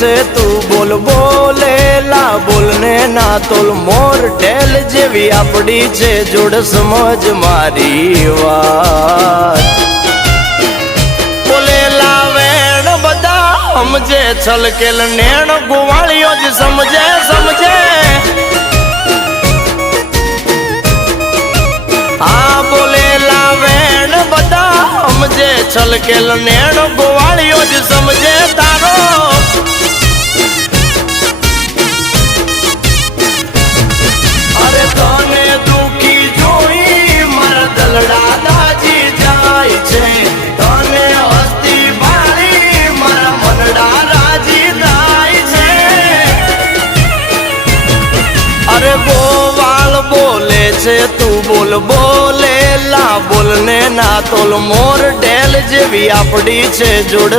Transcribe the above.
છે તું બોલ બોલેલા બોલને ના તોલ મોર ઢેલ જેવી આપડી છે જોડ સમજ મારી વાત બોલેલા વેણ બધા સમજે છલકેલ નેણ ગોવાળીઓ જ સમજે સમજે હા બોલેલા વેણ બધા સમજે છલકેલ નેણ ગોવાળીઓ જ સમજે તારો અરે તને દુખી જોઈ મારા દલડા દાજી જાય છે તને હસ્તી ભાળી મારા મનડા રાજી થાય છે અરે ગોવાળ બોલે છે તું બોલ બોલેલા બોલને ના તોલ મોર ઢેલ જેવી આપડી છે જોડ